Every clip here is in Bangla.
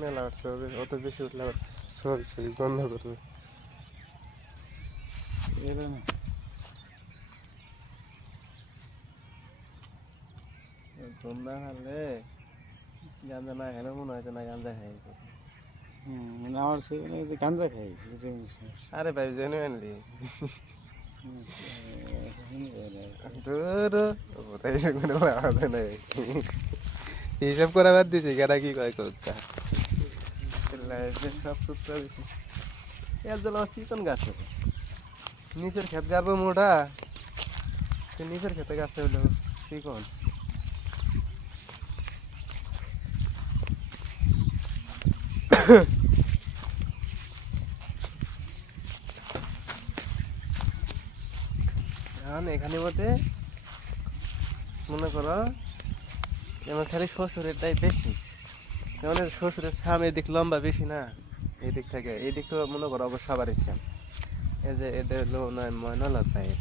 মেলা উঠছে অত বেশি উঠলে আবার ছবি বন্ধ করবে। তোমরা খালে গাঁজা না খেলে মনে হয় না গাঁজা খাই। আমার গাঞ্জা খাই। আরে ভাই জেনুইনলি হিসাব করা বাদ দিছি কেনা কি কয় করতা সব সূত্র দিছি এর জন্য চিকন গাছ নিচের ক্ষেত গাড়বো মোটা নিচের ক্ষেতে গাছ হইলো চিকন এখানে বলতে মনে করো আমার খালি শ্বশুরেরটাই বেশি যেমন শ্বশুরের সামনে এদিক লম্বা বেশি না এই দিক থেকে এই দিক তো মনে করো অবশ্য সবার ইচ্ছা এই যে এটা হলো নয় ময়নালত ভাইয়ের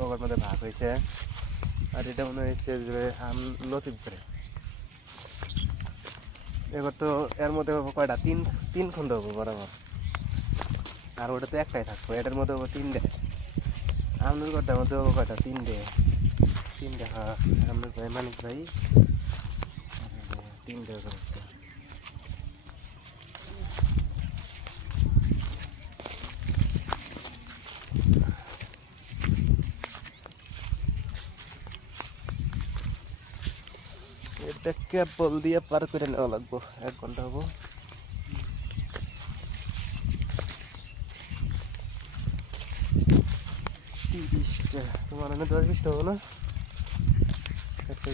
ওর মধ্যে ভাগ হয়েছে আর এটা মনে হয়েছে যে লতিফ করে এবার তো এর মধ্যে কয়টা তিন খন্ড হবো বরাবর আর ওটা তো একটাই থাকবো এটার মধ্যে হবো তিনটে আপনার ঘরটার মধ্যে হবো কয়টা তিনটে হ্যাঁ আপনার ভাই মানিক ভাই তিনটে করে এটা কেবল দিয়ে পার করে নেওয়া লাগবো 1 ঘন্টা হবো 30টা তোমার 10-20টা হবো না একটা